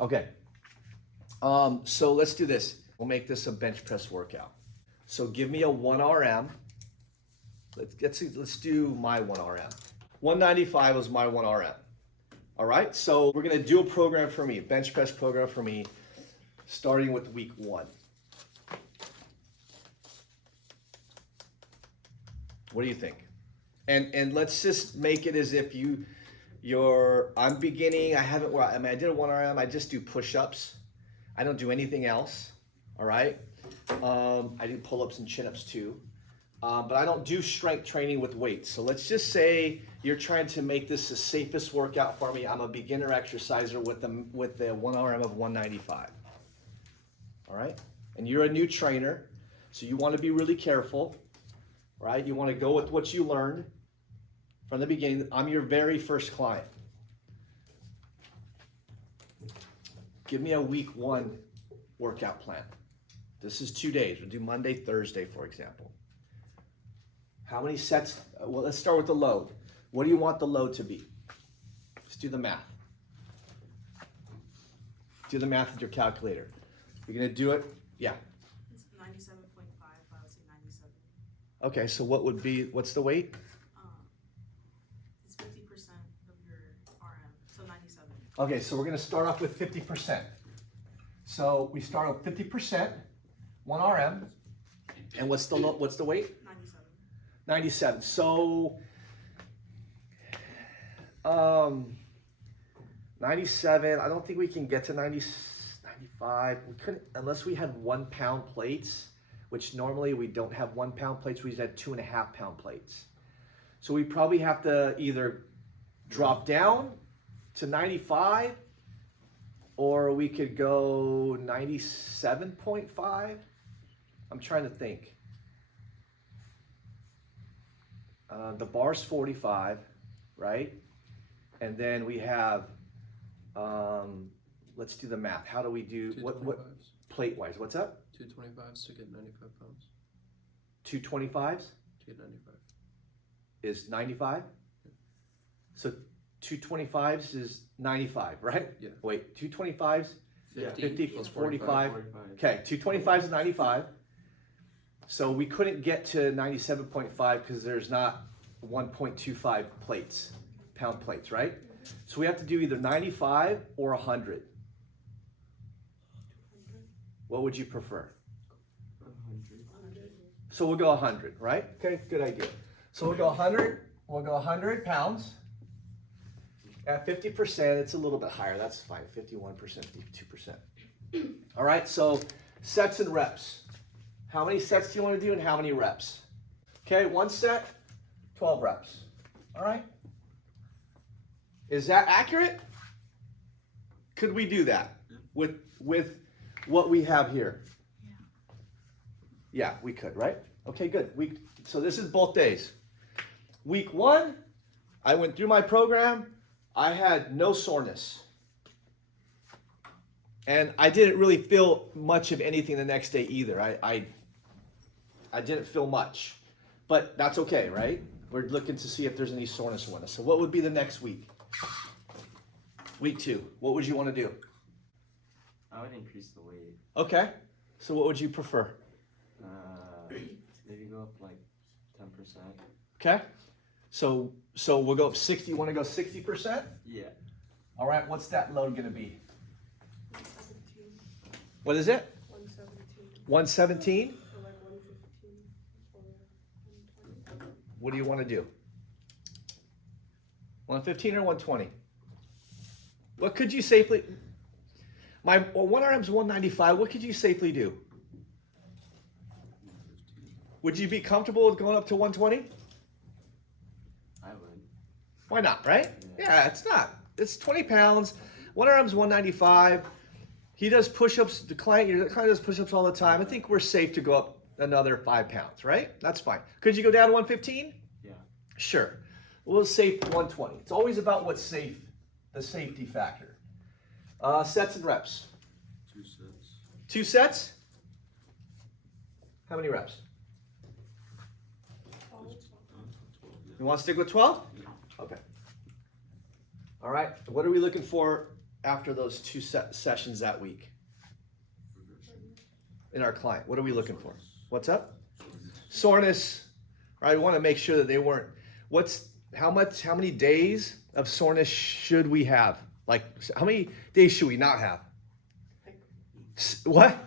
Okay. So let's do this. We'll make this a bench press workout. So give me a 1 RM. Let's do my 1 RM. 195 is my 1 RM. All right. So we're gonna do a program for me, bench press program for me, starting with week 1. What do you think? And let's just make it as if I'm beginning. I did a 1 RM. I just do push-ups. I don't do anything else. All right. I do pull-ups and chin-ups too. But I don't do strength training with weights. So let's just say you're trying to make this the safest workout for me. I'm a beginner exerciser with the 1 RM of 195. All right. And you're a new trainer, so you want to be really careful, right? You want to go with what you learned from the beginning. I'm your very first client. Give me a week 1 workout plan. This is 2 days. We'll do Monday, Thursday, for example. How many sets? Well, let's start with the load. What do you want the load to be? Let's do the math. Do the math with your calculator. You're going to do it? Yeah. It's 97.5, I would say 97. Okay, so what's the weight? It's 50% of your RM, so 97. Okay, so we're going to start off with 50%. So we start with 50%, 1 RM. And what's the weight? 97. 97. So 97, I don't think we can get to 95. We couldn't unless we had 1 pound plates, which normally we don't have 1 pound plates. We just had 2.5 pound plates. So we probably have to either drop down to 95, or we could go 97.5. I'm trying to think. The bar's 45, right? And then we have, let's do the math. How do we do, what plate-wise? What's up? 225s to get 95 pounds. 225s To get 95. is 95? So 225s is 95, right? Yeah. Wait, 225s? 50 plus 45. Okay, 225s is 95. So we couldn't get to 97.5 because there's not 1.25 pound plates, right? So we have to do either 95 or 100. What would you prefer? 100. So we'll go 100, right? Okay, good idea. So we'll go 100. We'll go 100 pounds. At 50%, it's a little bit higher. That's fine. 51%, 52%. All right, so sets and reps. How many sets do you want to do and how many reps? Okay, 1 set, 12 reps. All right. Is that accurate? Could we do that with what we have here? Yeah, we could, right? Okay, good. So this is both days. Week 1, I went through my program. I had no soreness. And I didn't really feel much of anything the next day either. I didn't feel much. But that's okay, right? We're looking to see if there's any soreness or whatnot. So what would be the next week? Week 2. What would you want to do? I would increase the weight. Okay. So what would you prefer? Maybe go up like 10%. Okay. So we'll go up 60. You want to go 60%? Yeah. All right. What's that load going to be? 117. What is it? 117. 117? So like 115 or 120. What do you want to do? 115 or 120? What could you safely... My 1 RM is 195. What could you safely do? Would you be comfortable with going up to 120? I would. Why not, right? Yeah, it's not. It's 20 pounds. 1 RM is 195. He does push-ups. Your client does push-ups all the time. I think we're safe to go up another 5 pounds, right? That's fine. Could you go down to 115? Yeah. Sure. We'll say 120. It's always about what's safe, the safety factor. Sets and reps. 2 sets. 2 sets? How many reps? 12, You want to stick with 12? Okay. All right. What are we looking for after those two sessions that week in our client? What are we looking for? What's up? Soreness. All right, we want to make sure that they weren't. How many days of soreness should we have? Like, how many days should we not have? What? Like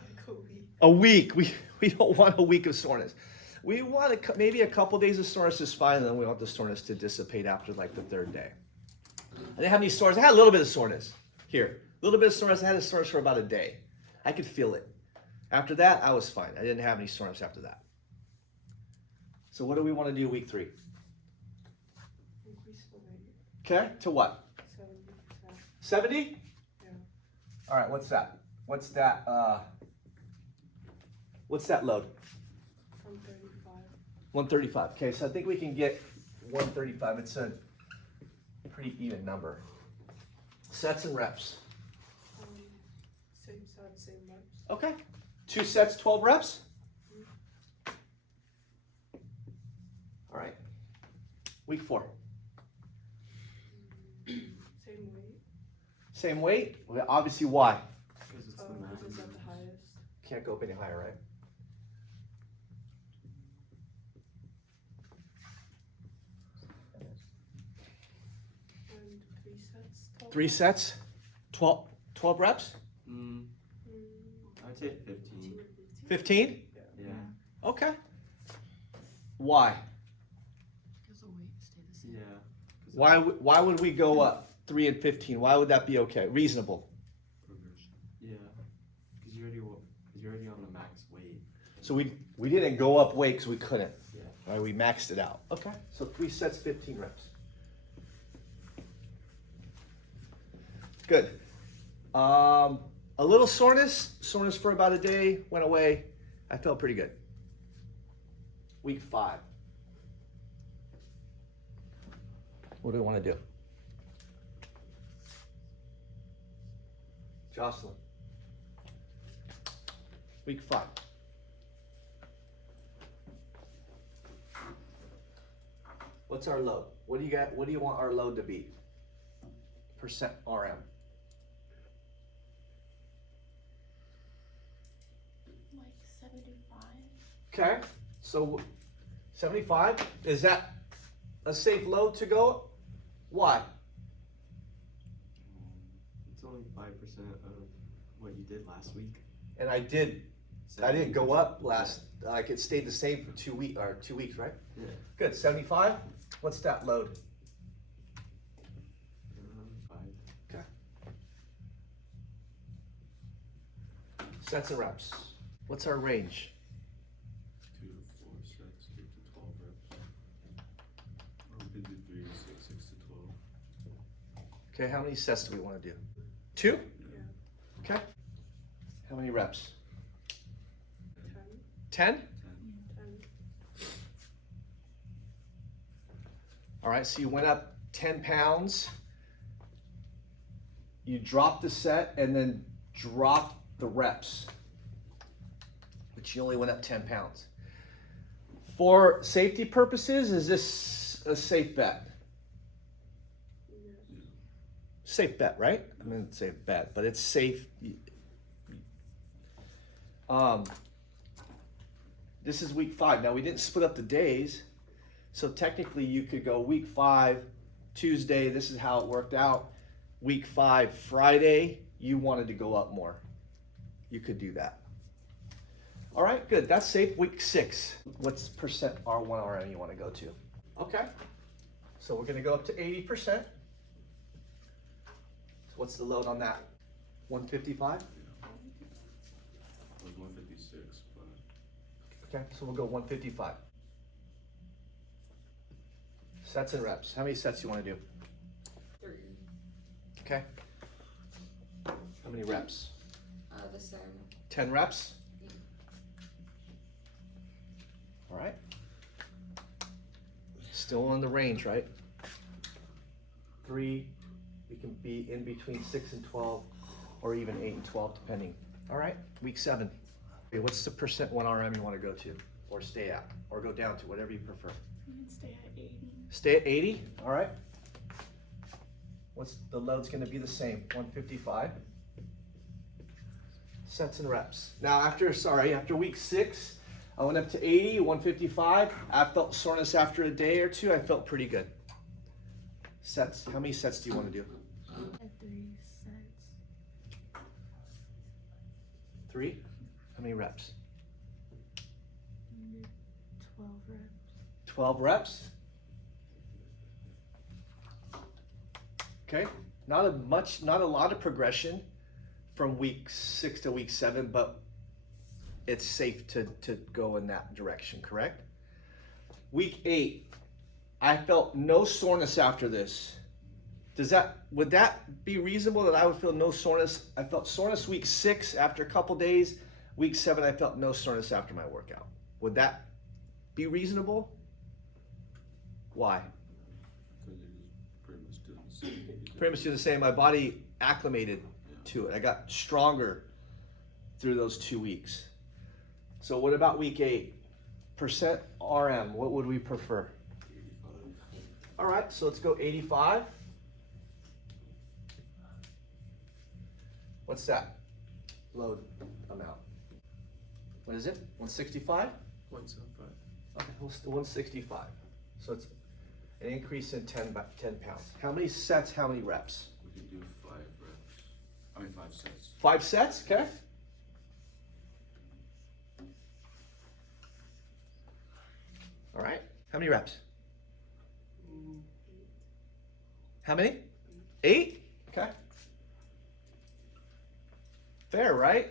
a week. A week. We don't want a week of soreness. We want maybe a couple days of soreness is fine, and then we want the soreness to dissipate after like the third day. I didn't have any soreness. I had a little bit of soreness here. A little bit of soreness. I had a soreness for about a day. I could feel it. After that, I was fine. I didn't have any soreness after that. So what do we want to do week 3? Increase the weight. Okay, to what? 70%. 70? Yeah. All right, what's that? What's that load? From 35. 135. Okay, so I think we can get 135. It's a pretty even number. Sets and reps. Same side, same reps. Okay. 2 sets, 12 reps. All right. Week 4. Same weight. Same weight. Well, obviously, why? Because it's the This maximum. is at the highest. Can't go up any higher, right? And 3 sets. 3 sets, 12 reps. Mm, I'd say 15. 15. Yeah. Okay. Why? Does the weight stay the same? Yeah. Why would we go up 3 and 15? Why would that be okay? Reasonable. Yeah. Because you're already on the max weight. So we didn't go up weight because we couldn't. Yeah. All right, we maxed it out. Okay. So 3 sets, 15 reps. Good. A little soreness for about a day, went away. I felt pretty good. Week 5. What do we want to do? Jocelyn. Week 5. What's our load? What do you got? What do you want our load to be? Percent RM. Like 75. Okay. So 75, is that a safe load to go? Why? It's only 5% of what you did last week. And I didn't go up last. Like it stayed the same for 2 weeks or 2 weeks, right? Yeah. Good. 75. What's that load? 5. Okay. Sets and reps. What's our range? 2 to 4 sets, 8 to 12 reps. Or we could do 3 to 6, 6 to 12. Okay. How many sets do we want to do? 2. Yeah. Okay. How many reps? 10. 10. 10. All right, so you went up 10 pounds. You dropped the set and then dropped the reps. But you only went up 10 pounds. For safety purposes, is this a safe bet? Yeah. Safe bet, right? I mean, safe bet, but it's safe. This is week 5. Now, we didn't split up the days. So technically you could go week 5, Tuesday, this is how it worked out. Week 5, Friday, you wanted to go up more. You could do that. All right, good, that's safe. Week 6, what's percent R1 RM you want to go to? Okay, so we're gonna go up to 80%. So what's the load on that? 155? It was 156, but Okay, so we'll go 155. Sets and reps. How many sets do you want to do? 3. Okay. How many reps? The same. 10 reps? All right. Still in the range, right? 3, we can be in between 6 and 12, or even 8 and 12, depending. All right, week 7. Okay, what's the percent 1 RM you want to go to, or stay at, or go down to, whatever you prefer? You can stay at 80. Stay at 80, all right. What's the load's gonna be the same, 155. Sets and reps. Now after week 6, I went up to 80, 155. I felt soreness after a day or two. I felt pretty good. Sets, how many sets do you wanna do? At 3 cents. 3? How many reps? 12 reps. 12 reps. Okay, not a lot of progression from week 6 to week 7, but it's safe to go in that direction, correct? Week 8, I felt no soreness after this. Would that be reasonable that I would feel no soreness? I felt soreness week 6 after a couple days. Week 7, I felt no soreness after my workout. Would that be reasonable? Why? Because it was pretty much doing the same. Pretty much the same. My body acclimated to it. I got stronger through those 2 weeks. So what about week 8? Percent RM, what would we prefer? 85. All right, so let's go 85. What's that? Load amount. What is it? 165? 175. Okay, let's do 165. So it's an increase in 10 pounds. How many sets, how many reps? We can do 5 reps. I mean 5 sets. 5 sets, okay? All right, how many reps? How many? 8? Okay. Fair, right?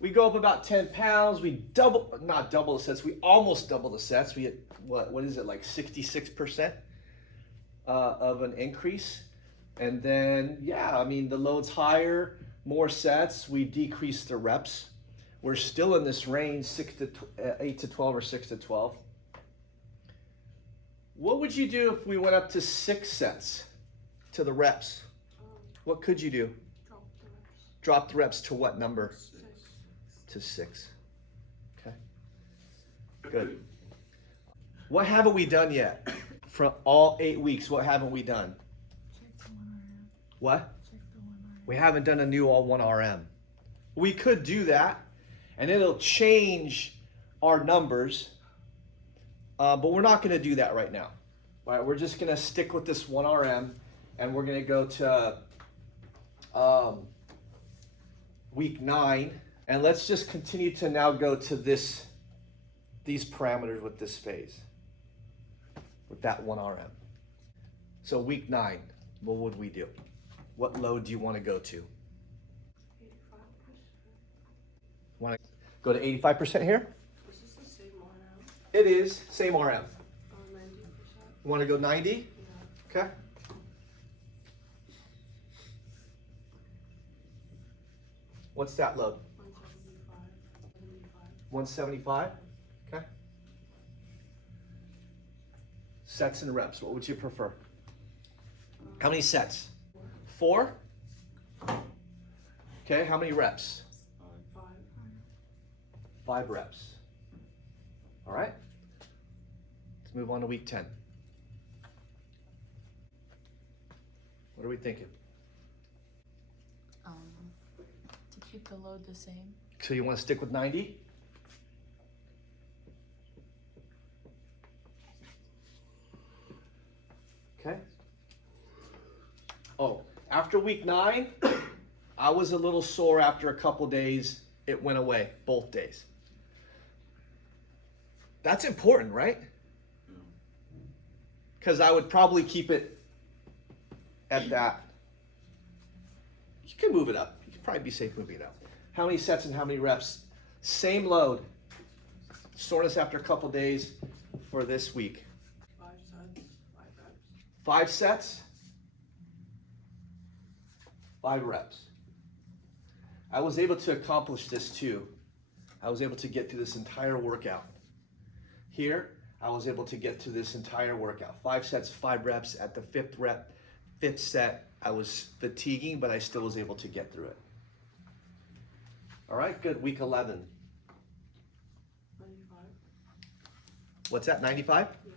We go up about 10 pounds. We not double the sets. We almost double the sets. We get, what is it, like 66% of an increase. And then, yeah, I mean, the load's higher, more sets. We decrease the reps. We're still in this range, 8 to 12 or 6 to 12. What would you do if we went up to 6 sets to the reps? What could you do? Drop the reps. Drop the reps to what number? 6. To 6. Okay. Good. What haven't we done yet? From all 8 weeks, what haven't we done? Check the 1 RM. What? Check the 1 RM. We haven't done a new all 1 RM. We could do that, and it'll change our numbers, but we're not going to do that right now. All right, we're just going to stick with this 1 RM, and we're going to go to week 9, and let's just continue to now go to these parameters with this phase, with that 1 RM. So week 9, what would we do? What load do you want to go to? 85%. Want to go to 85% here? Is this the same 1 RM? It is, same RM. 90%? You want to go 90? Yeah. Okay. What's that load? 175? Okay. Sets and reps, what would you prefer? How many sets? 4? Okay, how many reps? 5. 5 reps. All right. Let's move on to week 10. What are we thinking? To keep the load the same. So you want to stick with 90? Okay. Oh, after week 9, I was a little sore after a couple days. It went away, both days. That's important, right? Yeah. Because I would probably keep it at that. You can move it up. You can probably be safe moving it up. How many sets and how many reps? Same load. Soreness after a couple days for this week. 5 sets, 5 reps. 5 sets, 5 reps. I was able to accomplish this too. I was able to get through this entire workout. Here, I was able to get to this entire workout. 5 sets, 5 reps. At the 5th set, I was fatiguing, but I still was able to get through it. All right, good. Week 11. 95. What's that, 95? Yeah.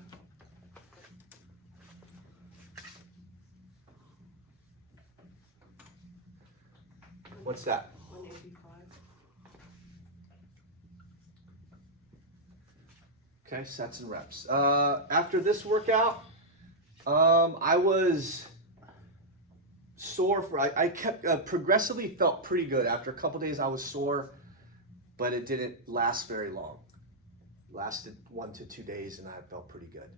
What's that? 185. Okay, sets and reps. After this workout, I was sore for, I kept progressively felt pretty good. After a couple days I was sore, but it didn't last very long. Lasted 1 to 2 days and I felt pretty good.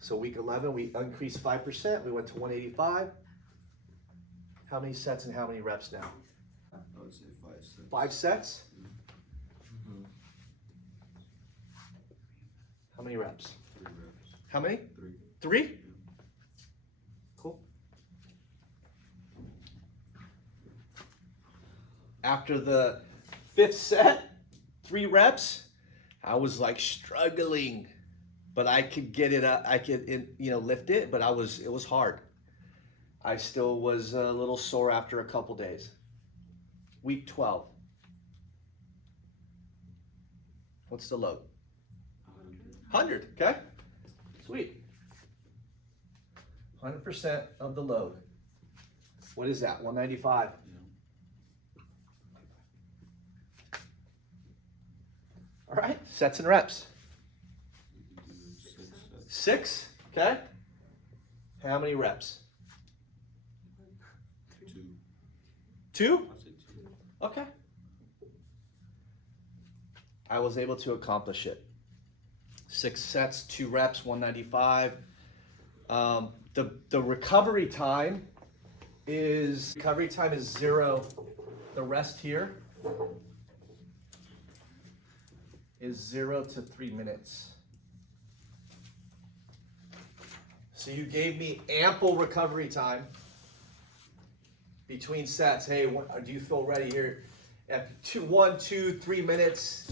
So week 11, we increased 5%. We went to 185. How many sets and how many reps now? I would say 5 sets. 5 sets? How many reps? 3 reps. How many? 3. 3? Cool. After the 5th set, 3 reps, I was like struggling, but I could get it up. I could, lift it, but it was hard. I still was a little sore after a couple days. Week 12. What's the load? 100, okay? Sweet. 100% of the load. What is that, 195? All right, sets and reps. We can do 6 sets. 6, okay? How many reps? 2. 2? I'd say 2. Okay. I was able to accomplish it. 6 sets, 2 reps, 195. The recovery time is 0. The rest here is 0 to 3 minutes. So you gave me ample recovery time between sets. Hey, do you feel ready here? At 1, 2, 3 minutes,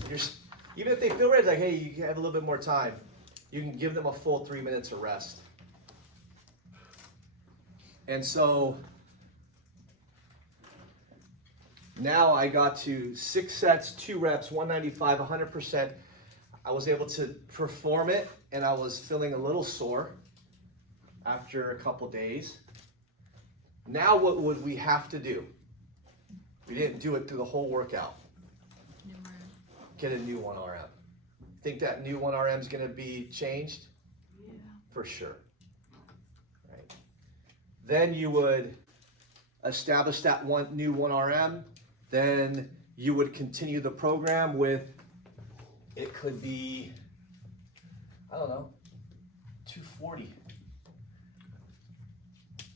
even if they feel ready, like, hey, you have a little bit more time. You can give them a full 3 minutes of rest. And so now I got to 6 sets, 2 reps, 195, 100%. I was able to perform it, and I was feeling a little sore after a couple days. Now what would we have to do? We didn't do it through the whole workout. Get a new 1RM. Think that new 1RM is going to be changed? Yeah. For sure. Right. Then you would establish that new 1RM. Then you would continue the program with, it could be, I don't know, 240.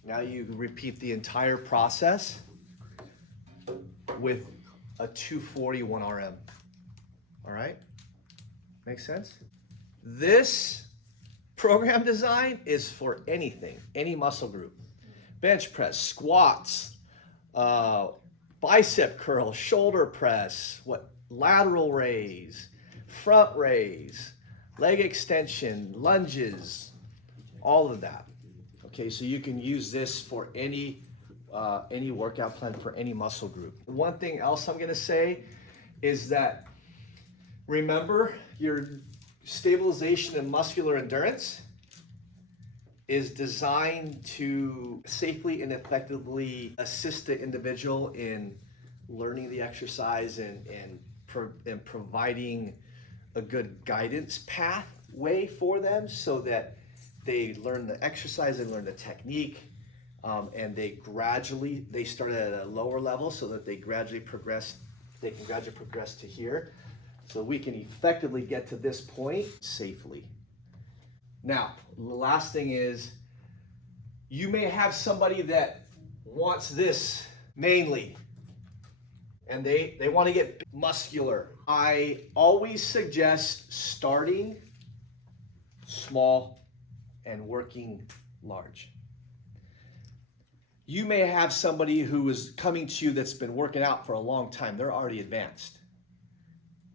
Now you repeat the entire process with a 240 1RM. All right? Make sense? This program design is for anything, any muscle group. Bench press, squats, bicep curl, shoulder press, lateral raise, front raise, leg extension, lunges, all of that. Okay, so you can use this for any workout plan for any muscle group. One thing else I'm gonna say is that remember your stabilization and muscular endurance is designed to safely and effectively assist the individual in learning the exercise and providing a good guidance pathway for them so that they learn the exercise and learn the technique, and they start at a lower level so that they can gradually progress to here, so we can effectively get to this point safely. Now, the last thing is, you may have somebody that wants this mainly, and they want to get muscular. I always suggest starting small and working large. You may have somebody who is coming to you that's been working out for a long time. They're already advanced.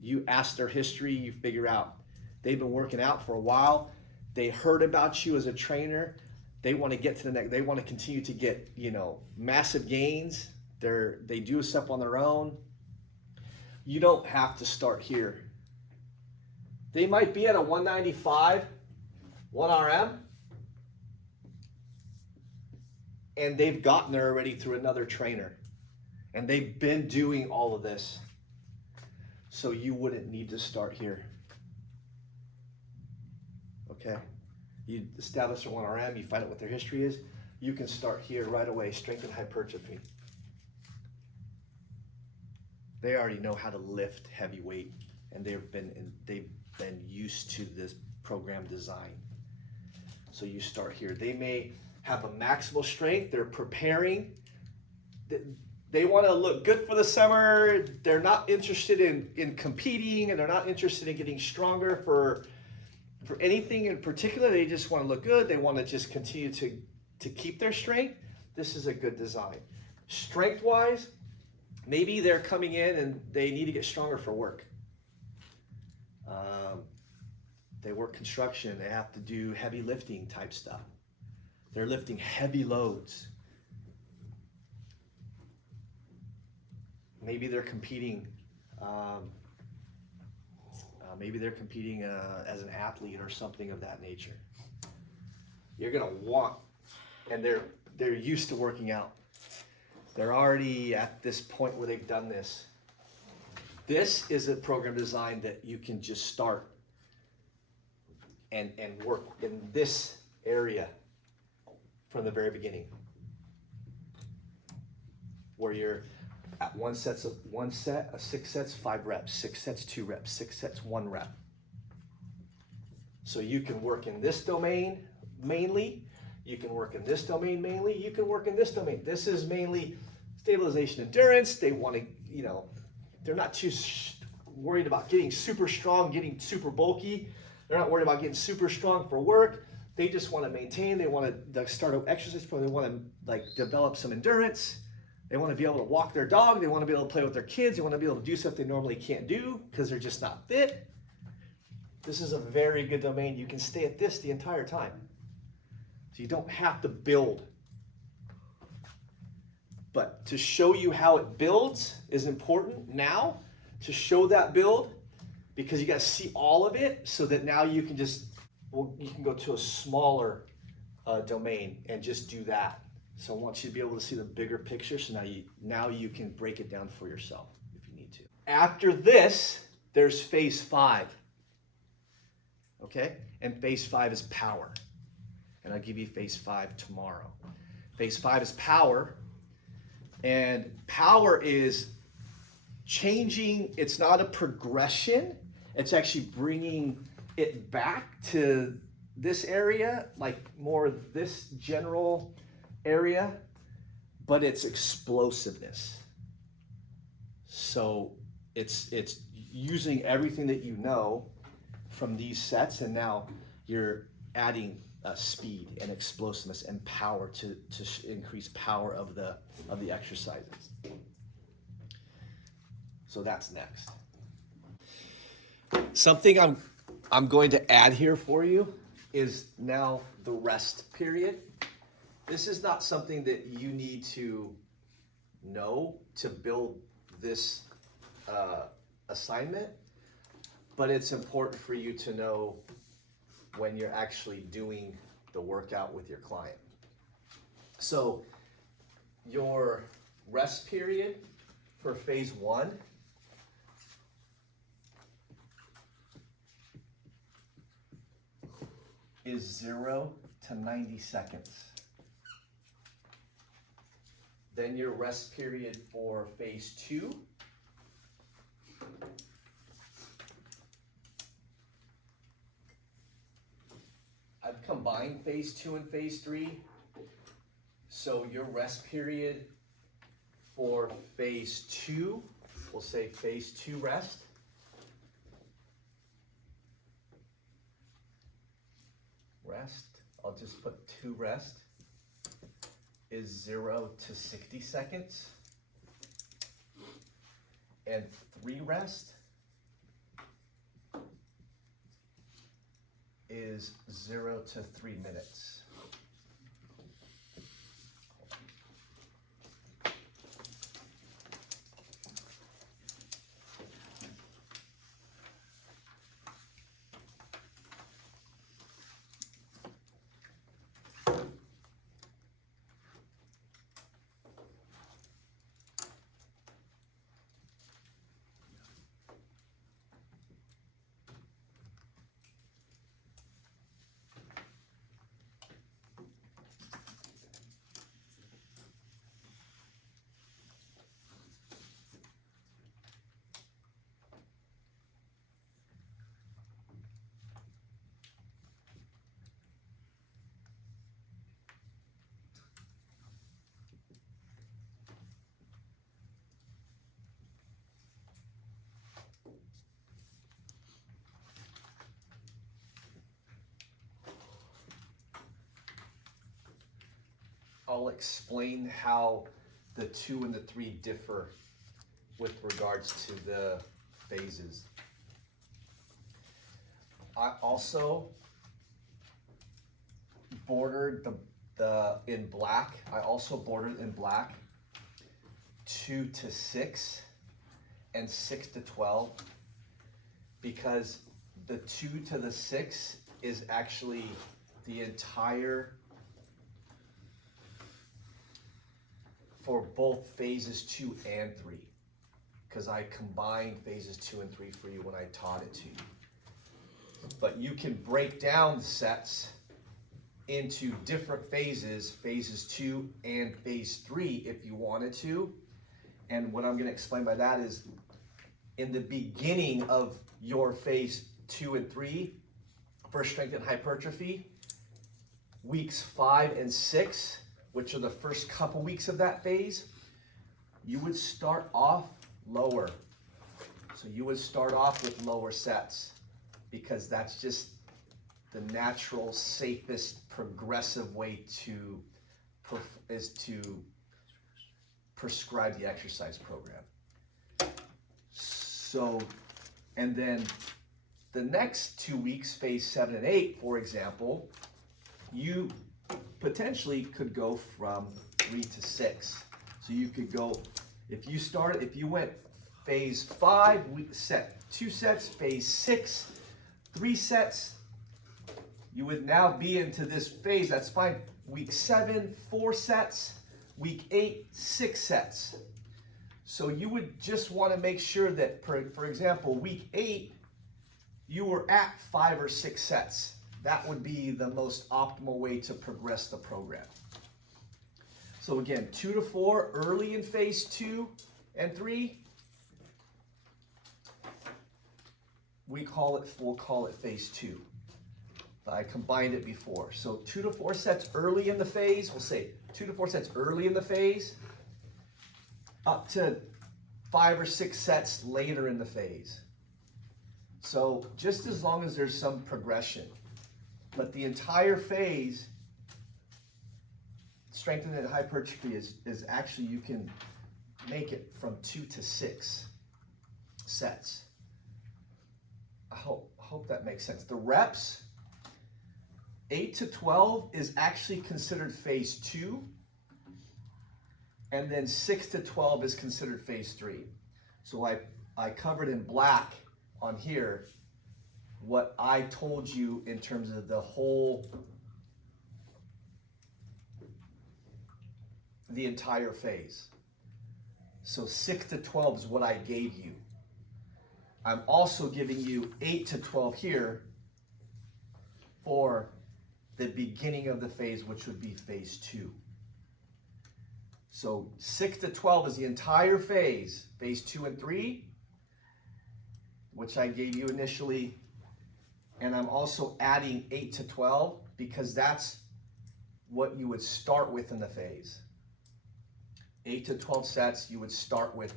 You ask their history, you figure out they've been working out for a while. They heard about you as a trainer. They want to get to the next. They want to continue to get, massive gains. They do a step on their own. You don't have to start here. They might be at a 195, 1RM, and they've gotten there already through another trainer. And they've been doing all of this. So you wouldn't need to start here. Okay? You establish their 1RM, you find out what their history is. You can start here right away, strength and hypertrophy. They already know how to lift heavy weight, and they've been used to this program design. So you start here. They may have a maximal strength. They're preparing. They want to look good for the summer. They're not interested in competing, and they're not interested in getting stronger for anything in particular. They just want to look good. They want to just continue to keep their strength. This is a good design. Strength-wise, maybe they're coming in and they need to get stronger for work. They work construction. They have to do heavy lifting type stuff. They're lifting heavy loads. Maybe they're competing. Maybe they're competing as an athlete or something of that nature. You're gonna want, and they're used to working out. They're already at this point where they've done this. This is a program design that you can just start and work in this area from the very beginning, where you're at one set of 6 sets, 5 reps, 6 sets, 2 reps, 6 sets, 1 rep. So you can work in this domain mainly. You can work in this domain mainly. You can work in this domain. This is mainly stabilization endurance. They want to, they're not too worried about getting super strong, getting super bulky. They're not worried about getting super strong for work. They just want to maintain. They want to start an exercise program. They want to develop some endurance. They want to be able to walk their dog. They want to be able to play with their kids. They want to be able to do stuff they normally can't do because they're just not fit. This is a very good domain. You can stay at this the entire time. So you don't have to build. But to show you how it builds is important now, to show that build, because you got to see all of it so that now you can you can go to a smaller domain and just do that. So I want you to be able to see the bigger picture. So now you can break it down for yourself if you need to. After this, there's phase 5. Okay? And phase 5 is power. And I'll give you phase 5 tomorrow. Phase 5 is power. And power is changing. It's not a progression. It's actually bringing it back to this area, like more this general area, but it's explosiveness. So it's using everything that you know from these sets, and now you're adding speed and explosiveness and power to increase power of the exercises. So that's next. Something I'm going to add here for you is now the rest period. This is not something that you need to know to build this assignment, but it's important for you to know when you're actually doing the workout with your client. So your rest period for phase 1 is 0 to 90 seconds. Then your rest period for phase 2 I've combined phase 2 and phase 3. So your rest period for phase 2, we'll say phase 2 rest, I'll just put 2 rest, is 0 to 60 seconds. And 3 rest is 0 to 3 minutes. I'll explain how the 2 and the 3 differ with regards to the phases. I also bordered the in black. I also bordered in black 2 to 6 and 6 to 12, because the 2 to the 6 is actually the entire for both phases 2 and 3, because I combined phases 2 and 3 for you when I taught it to you. But you can break down the sets into different phases, phases 2 and phase 3 if you wanted to. And what I'm going to explain by that is, in the beginning of your phase 2 and 3 for strength and hypertrophy, weeks 5 and 6, which are the first couple weeks of that phase, you would start off lower. So you would start off with lower sets, because that's just the natural, safest, progressive way to prescribe the exercise program. So, and then the next 2 weeks, phase 7 and 8, for example, you potentially could go from 3 to 6. So you could go, if you went phase 5, set 2 sets, phase 6, 3 sets, you would now be into this phase. That's fine. Week 7, 4 sets, week 8, 6 sets. So you would just want to make sure that, for example, week 8, you were at 5 or 6 sets. That would be the most optimal way to progress the program. So again, 2 to 4 early in phase 2 and 3. We'll call it phase 2. But I combined it before. So 2 to 4 sets early in the phase. We'll say 2 to 4 sets early in the phase, up to 5 or 6 sets later in the phase. So just as long as there's some progression. But the entire phase, strength and hypertrophy, is actually, you can make it from 2 to 6 sets. I hope that makes sense. The reps, 8 to 12 is actually considered phase 2, and then 6 to 12 is considered phase 3. So I covered in black on here what I told you in terms of the entire phase. So 6 to 12 is what I gave you. I'm also giving you 8 to 12 here for the beginning of the phase, which would be phase 2. So 6 to 12 is the entire phase, phase 2 and 3, which I gave you initially. And I'm also adding 8 to 12 because that's what you would start with in the phase. 8 to 12 sets you would start with.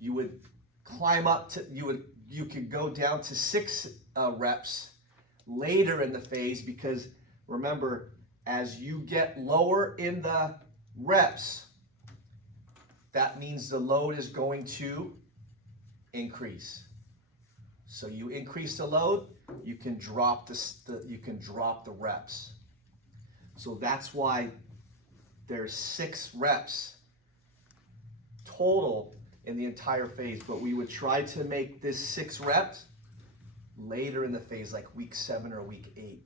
You would climb up to, you could go down to 6 reps later in the phase, because remember, as you get lower in the reps, that means the load is going to increase. So you increase the load, you can drop the reps. So that's why there's 6 reps total in the entire phase, but we would try to make this 6 reps later in the phase, like week 7 or week 8.